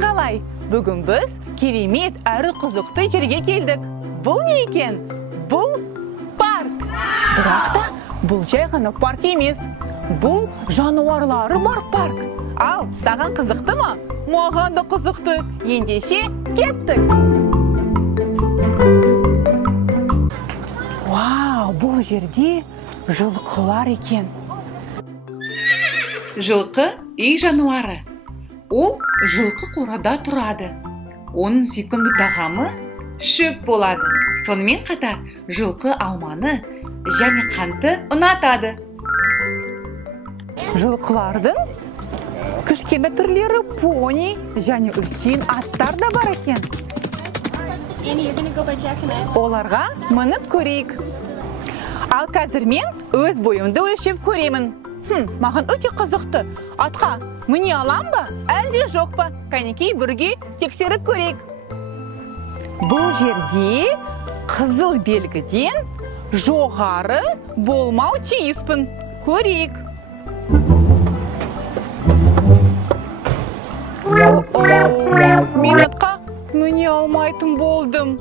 қалай? Бүгін біз керемет әрі қызықты жерге келдік. Бұл не екен? Бұл парк. Бірақ та бұл жай ғана парк емес. Бұл жануарлары бар парк. Ал, саған қызықты ма? Маған да қызықты. Ендеше кеттік. Вау, бұл жерде жылқылар екен. Жылқы үй жануары. Ол жылқы қорада тұрады. Оның сүйкімді тағамы шөп болады. Сонымен қатар жылқы алманы және қантты ұнатады. Жылқылардың кішкентай түрлері пони және үлкен аттар да бар екен. Оларға мініп көрейік. Ал қазір мен өз бойымды өлшеп көремін. Маған өте қызықты. Атқа міне алам ба, әлде жоқ па? Кәнекей бірге тексеріп көрейік. Бұл жерде қызыл белгіден жоғары болмау тиіспін. Көрейік. Мен атқа міне алмайтын болдым.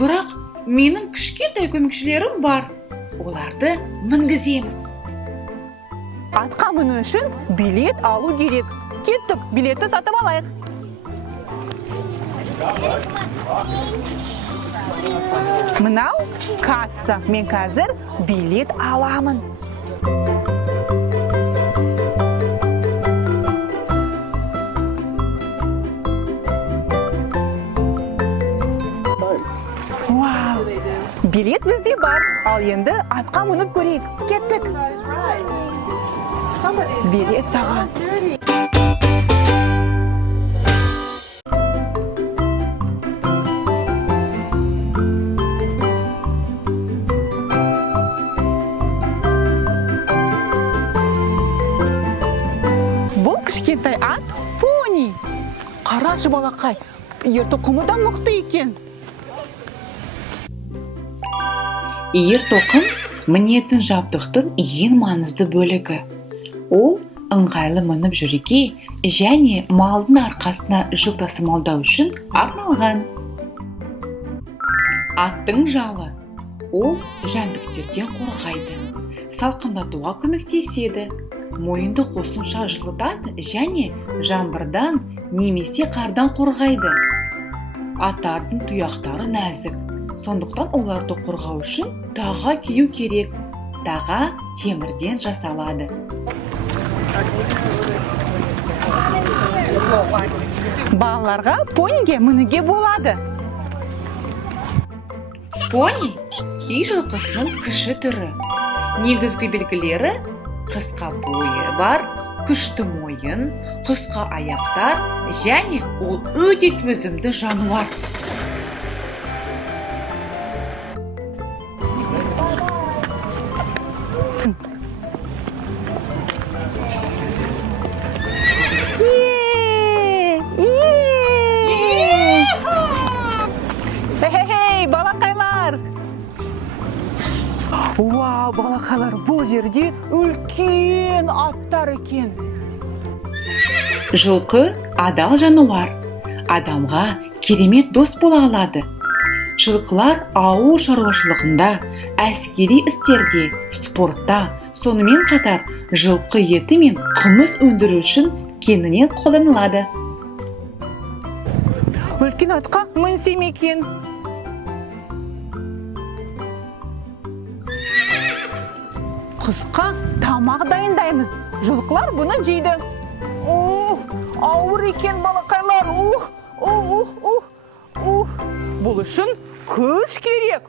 Бірақ менің кішкентай көмекшілерім бар. Оларды мінгіземіз. Атқа міну үшін билет алу керек. Кеттік, билетті сатып алайық. Мынау касса. Мен қазір билет аламын. Вау! Билет бізде бар. Ал енді атқа мініп көрейік. Кеттік. Билет саған. Бұл кішкентай ат пони. Қарашы балақай, ер-тоқымы мықты екен. Ер-тоқым мінетін жабдықтың ең маңызды бөлігі. Ол ыңғайлы мініп жүруге және малдың арқасына жүк тасымалдау үшін арналған. Аттың жалы. Ол жәндіктерден қорғайды. Салқындатуға көмектеседі. Мойынды қосымша жылытады және жаңбырдан немесе қардан қорғайды. Аттардың тұяқтары нәзік. Сондықтан оларды қорғау үшін таға кию керек. Таға темірден жасалады. Балаларға пониге мінуге болады. Пони үй жылқысының кіші түрі. Негізгі белгілері қысқа бойы бар, күшті мойын, қысқа аяқтар және ол өте төзімді жануар. Балақайлар! Вау, балақайлар, бұл жерде үлкен аттар екен. Жылқы адал жануар. Адамға керемет дос бола алады. Жылқылар ауыл шаруашылығында, әскери істерде, спортта, сонымен қатар жылқы еті мен қымыз өндіру үшін кеңінен қолданылады. Үлкен атқа мінсем екен. Қысқа тамақ дайындаймыз. Жылқылар бұны жейді. Ауыр екен балақайлар. Бұл үшін күш керек.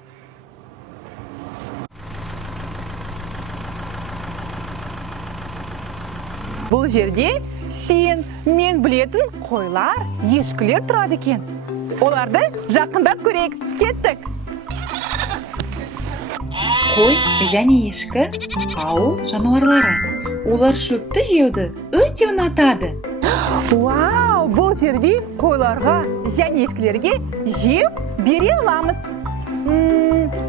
Бұл жерде сен, мен білетін қойлар, ешкілер тұрады екен. Оларды жақындап көрейік. Кеттік. Қой және ешкі ауыл жануарлары. Олар шөпті жеуді өте ұнатады. Вау, бұл жерде қойларға және ешкілерге жем бере аламыз.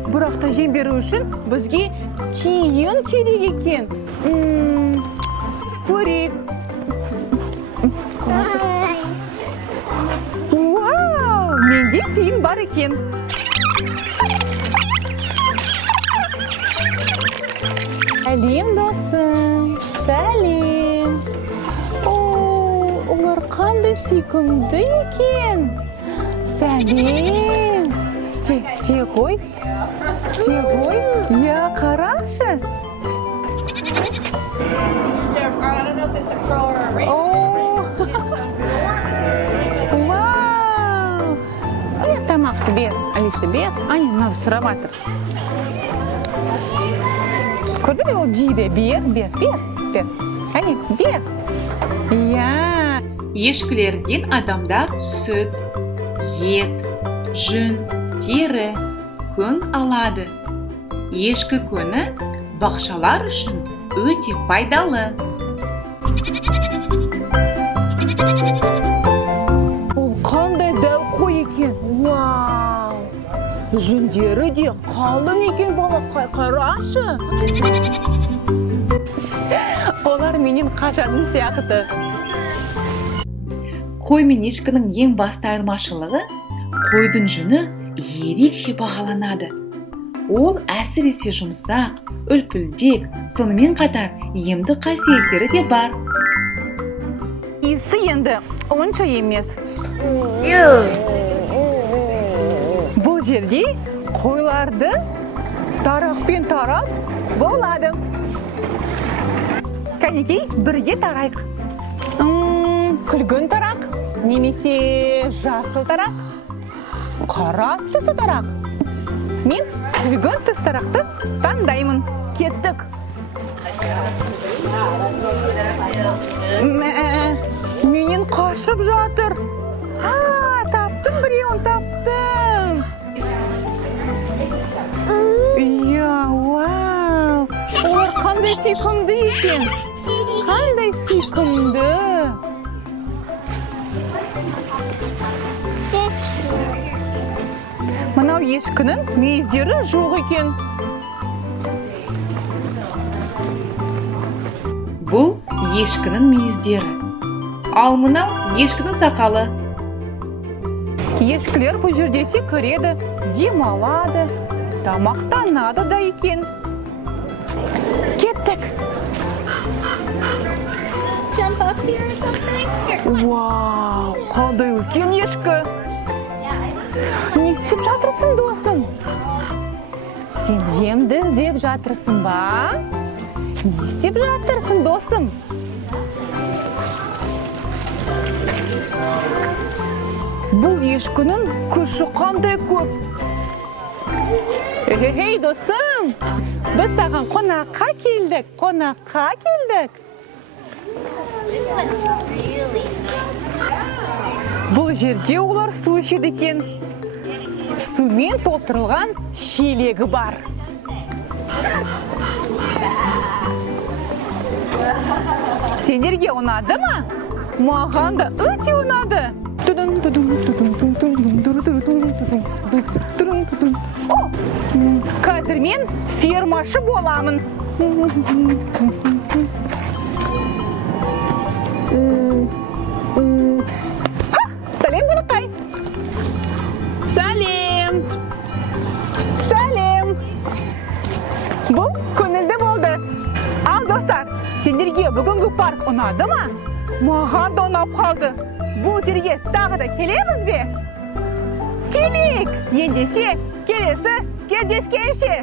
Бірақ та жем беру үшін бізге тиын керек екен. Көрейік. ешкінің бар екен. Сәлем, досым. Сәлем. Олар қандай сүйкімді екен. Сәлем. Же ғой. Я, қарашы. Вау! Тамақты бер, Алиса, бер. Мынау сұрап жатыр. Көрді ме, ол жейді. Бер. Бер. Иә. Ешкілерден адамдар сүт, ет, жүн, тері, көң алады. Ешкі көні бақшалар үшін өте пайдалы. Ол қандай дәу қой екен. Вау! Жүндері де қалың екен, балақай, қарашы. Олар менен қашатын сияқты. Қой мен ешкінің ең басты айырмашылығы қойдың жүні ерекше бағаланады. Ол әсіресе жұмсақ, үлпілдек, сонымен қатар емді қасиеттері де бар. Иісі енді онша емес. Бұл жерде қойларды тарақпен тарап болады. Кәнекей, бірге тарайық. Күлгін тарақ, немесе жасыл тарақ, қара түсті тарақ. Мен күлгін түсті тарақты таңдаймын. Кеттік. Менен қашып жатыр. Таптым, біреуін таптым. Иә, вау. Олар қандай сүйкімді екен. Қандай сүйкімді. Мынау ешкінің мүйіздері жоқ екен. Бұл ешкінің мүйіздері. Ал мынау ешкінің сақалы. Ешкілер бұл жерде секіреді, демалады, тамақтанады да екен. Кеттік. Вау, қандай үлкен ешкі. Не істеп жатырсың, досым? Сен емді іздеп жатырсың ба? Не істеп жатырсың, досым? Бұл ешкінің күші қандай көп. Эй, досым! Біз саған қонаққа келдік. Бұл жерде олар су ішеді екен. Сумен толтырылған шелегі бар. Сендерге ұнады ма? Маған да өте ұнады. Қазір мен фермашы боламын. Сәлем, балақай. Сәлем. Бұл көңілді болды. Ал, достар, сендерге бүгінгі парк ұнады ма? Маған да ұнап қалды. Бұл жерге тағы да келеміз бе? Келейік! Ендеше келесі кездескенше.